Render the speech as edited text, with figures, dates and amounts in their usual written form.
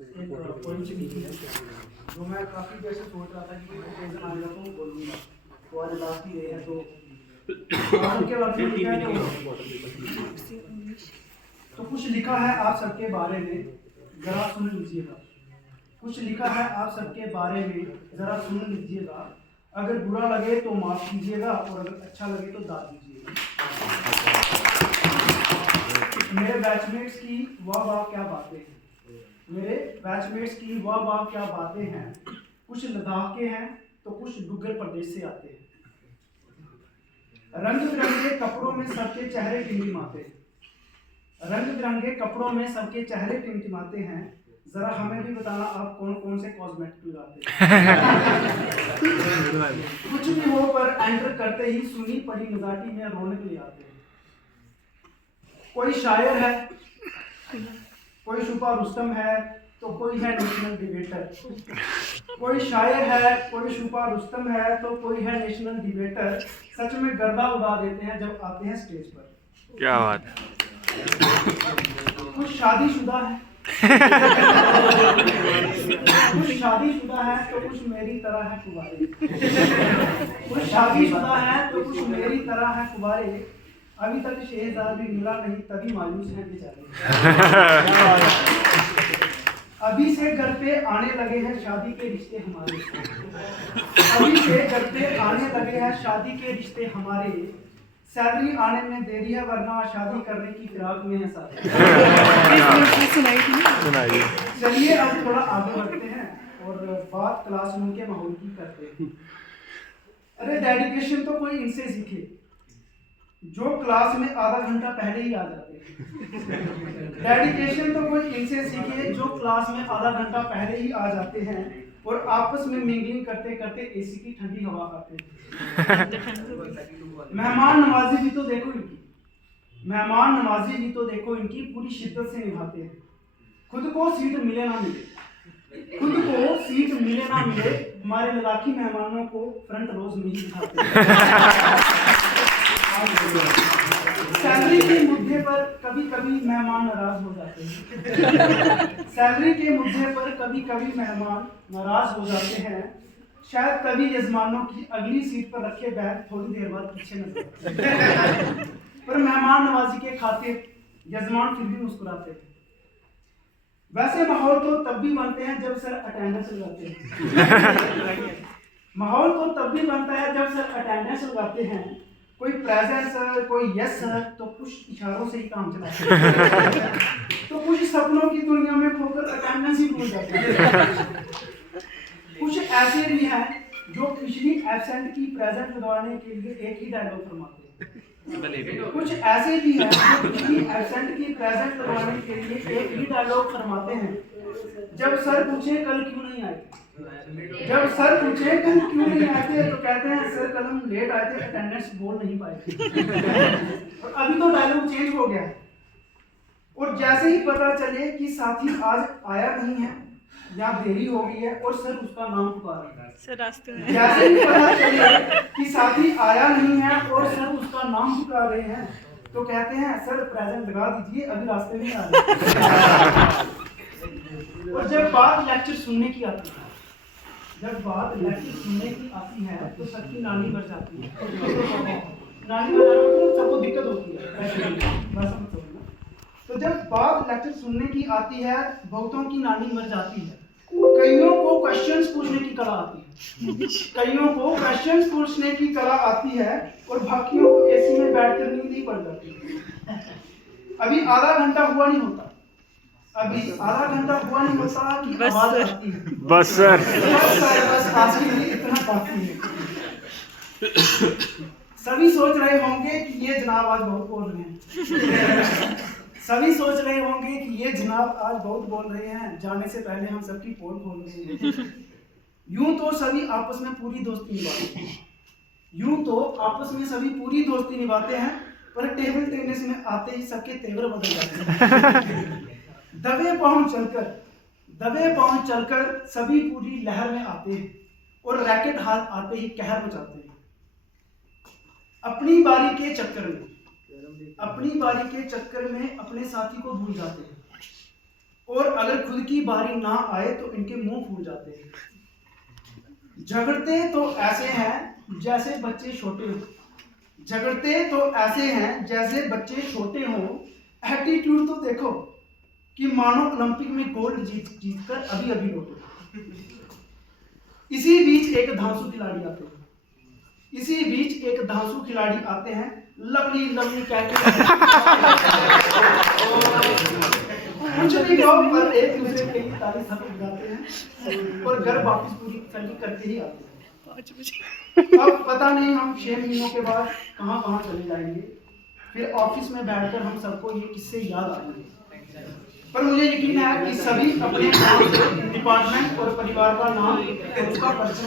एक पॉइंट लिखी है जो मैं काफ़ी देर से सोच रहा था कि प्रेजेंटेशन आएगा तो बोलूँगा, तो आज लास्ट ही डे है तो आप सबके बारे में लिखा है तो कुछ लिखा है आप सबके बारे में, ज़रा सुन लीजिएगा। कुछ लिखा है आप सबके बारे में, ज़रा सुन लीजिएगा। अगर बुरा लगे तो माफ़ कीजिएगा और अगर अच्छा लगे तो दाद दीजिएगा। मेरे बैचमेट्स की वाह वाह क्या बातें हैं, मेरे बैचमेट्स की वाह वाह क्या बातें हैं। कुछ लद्दाख के हैं तो कुछ डुग्गर प्रदेश से आते हैं। रंग बिरंगे कपड़ों में सबके चेहरे टिमटिमाते हैं, रंग बिरंगे कपड़ों में सबके चेहरे टिमटिमाते हैं। जरा हमें भी बताना आप कौन कौन से कॉस्मेटिक लगाते हैं। कुछ भी हो पर एंटर करते ही सुनी पड़ी मजाटी में रौनक ले आते हैं। कोई शायर है, कोई छुपा रुस्तम है तो कोई है नेशनल डिबेटर। कोई शायर है, कोई छुपा रुस्तम है तो कोई है नेशनल डिबेटर। सच में गर्दा उड़ा देते हैं जब आते हैं स्टेज पर। क्या बात है। कुछ शादीशुदा है, कुछ शादीशुदा है तो कुछ मेरी तरह है कुंवारे। कुछ शादीशुदा है तो कुछ मेरी तरह है कुंवारे। अभी तक शहजाद भी मिला नहीं तभी मायूस हैं बेचारे। अभी से घर पे आने लगे हैं शादी के रिश्ते हमारे। अभी से घर पे आने लगे हैं शादी के रिश्ते हमारे। सैलरी आने में देरी है वरना शादी करने की फिराक में है सारे। चलिए अब थोड़ा आगे बढ़ते हैं और बात क्लासरूम के माहौल की करते हैं। अरे डेडिकेशन तो कोई इनसे सीखे जो क्लास में आधा घंटा पहले ही आ जाते हैं। डेडिकेशन तो कोई इनसे सीखे जो क्लास में आधा घंटा पहले ही आ जाते हैं और आपस में मिंगलिंग करते करते एसी की ठंडी हवा खाते हैं। मेहमान नवाजी भी तो देखो इनकी, मेहमान नवाजी भी तो देखो इनकी पूरी शिद्दत से निभाते हैं। खुद को सीट मिले ना मिले, खुद को सीट मिले ना मिले हमारे लद्दाखी मेहमानों को फ्रंट रोज में ही दिखाते हैं। सैलरी के मुद्दे पर कभी कभी मेहमान नाराज हो जाते हैं। सैलरी के मुद्दे पर कभी कभी मेहमान नाराज हो जाते हैं। शायद तभी यजमानों की अगली सीट पर रखे बैग थोड़ी देर बाद पीछे नजर आते हैं। पर मेहमान नवाजी के खातिर यजमान फिर भी मुस्कुराते हैं। वैसे माहौल तो तब भी बनते हैं जब सर अटेंडेंस लगाते हैं। माहौल तो तब भी बनता है जब सर अटेंडेंस लगाते हैं। कोई प्रेजेंट सर, कोई यस सर तो कुछ इशारों से ही काम चलाते हैं। तो कुछ सपनों की दुनिया में खोकर अटेंडेंस ही भूल जाते हैं। कुछ ऐसे भी हैं जो पिछली एब्सेंट की प्रेजेंट लगाने के लिए एक ही डायलॉग फरमाते हैं। कुछ ऐसे भी हैं जो पिछली एब्सेंट की प्रेजेंट लगाने के लिए एक ही डायलॉग फरमाते हैं। जब सर पूछे कल क्यों नहीं आए, जब सर पूछे कल क्यों नहीं आए थे तो कहते हैं सर कल हम लेट आए थे अटेंडेंस बोल नहीं पाए थे। और अभी तो डायलॉग चेंज हो गया है और जैसे ही पता चले कि साथी आज आया नहीं है या देरी हो गई है और सर उसका नाम पुकार रहे हैं सर रास्ते में। जैसे ही पता चले कि साथी आया नहीं है और सर उसका नाम पुकार रहे हैं तो कहते हैं सर प्रेजेंट लगा दीजिए अभी रास्ते में आ रहे हैं। और जब बात लेक्चर सुनने की आती है, जब बात लेक्चर सुनने की आती है तो सबकी नानी मर जाती है। नानी मर जाने मतलब सबको दिक्कत होती है। तो जब बात लेक्चर सुनने की आती है बहुतों की नानी मर जाती है। कईयों को क्वेश्चंस पूछने की कला आती है, कईयों को क्वेश्चंस पूछने की कला आती है और बाकियों को एसी में बैठकर नींद ही पड़ जाती है। अभी आधा घंटा हुआ नहीं होता, अभी आधा घंटा हुआ नहीं होता कि आवाज आती है बस सर, बस आज के लिए इतना काफी है। सभी सोच रहे होंगे कि ये जनाब आज बहुत बोल रहे हैं। सभी सोच रहे होंगे कि ये जनाब आज बहुत बोल रहे हैं। जाने से पहले हम सबकी पोल खोल रहे हैं। यूं तो सभी आपस में पूरी दोस्ती निभाते हैं, यूं तो आपस में सभी पूरी दोस्ती निभाते हैं पर टेबल टेनिस में आते ही सबके तेवर बदल जाते हैं। दबे पांव चलकर सभी पूरी लहर में आते हैं और रैकेट हाथ आते ही कहर मचाते हैं। अपनी बारी के चक्कर में अपने साथी को भूल जाते हैं और अगर खुद की बारी ना आए तो इनके मुंह फूल जाते हैं। झगड़ते तो ऐसे हैं जैसे बच्चे छोटे हों, झगड़ते तो ऐसे हैं जैसे बच्चे छोटे हों। एटीट्यूड तो देखो कि मानो ओलंपिक में गोल्ड जीत कर अभी अभी लौटे। इसी बीच एक धांसू खिलाड़ी आते हैं, इसी बीच एक धांसू खिलाड़ी आते हैं, लवली लवली कहते कुछ भी कहो पर एक दूसरे के लिए ताली सब गाते हैं और घर वापस पूरी तैयारी करके ही आते हैं। अब पता नहीं हम 6 महीनों के बाद कहाँ कहाँ चले जाएंगे, फिर ऑफिस में बैठकर हम सबको ये किस्से याद आएंगे। पर मुझे यकीन है कि सभी अपने नाम, डिपार्टमेंट और परिवार का नाम उसका परिचय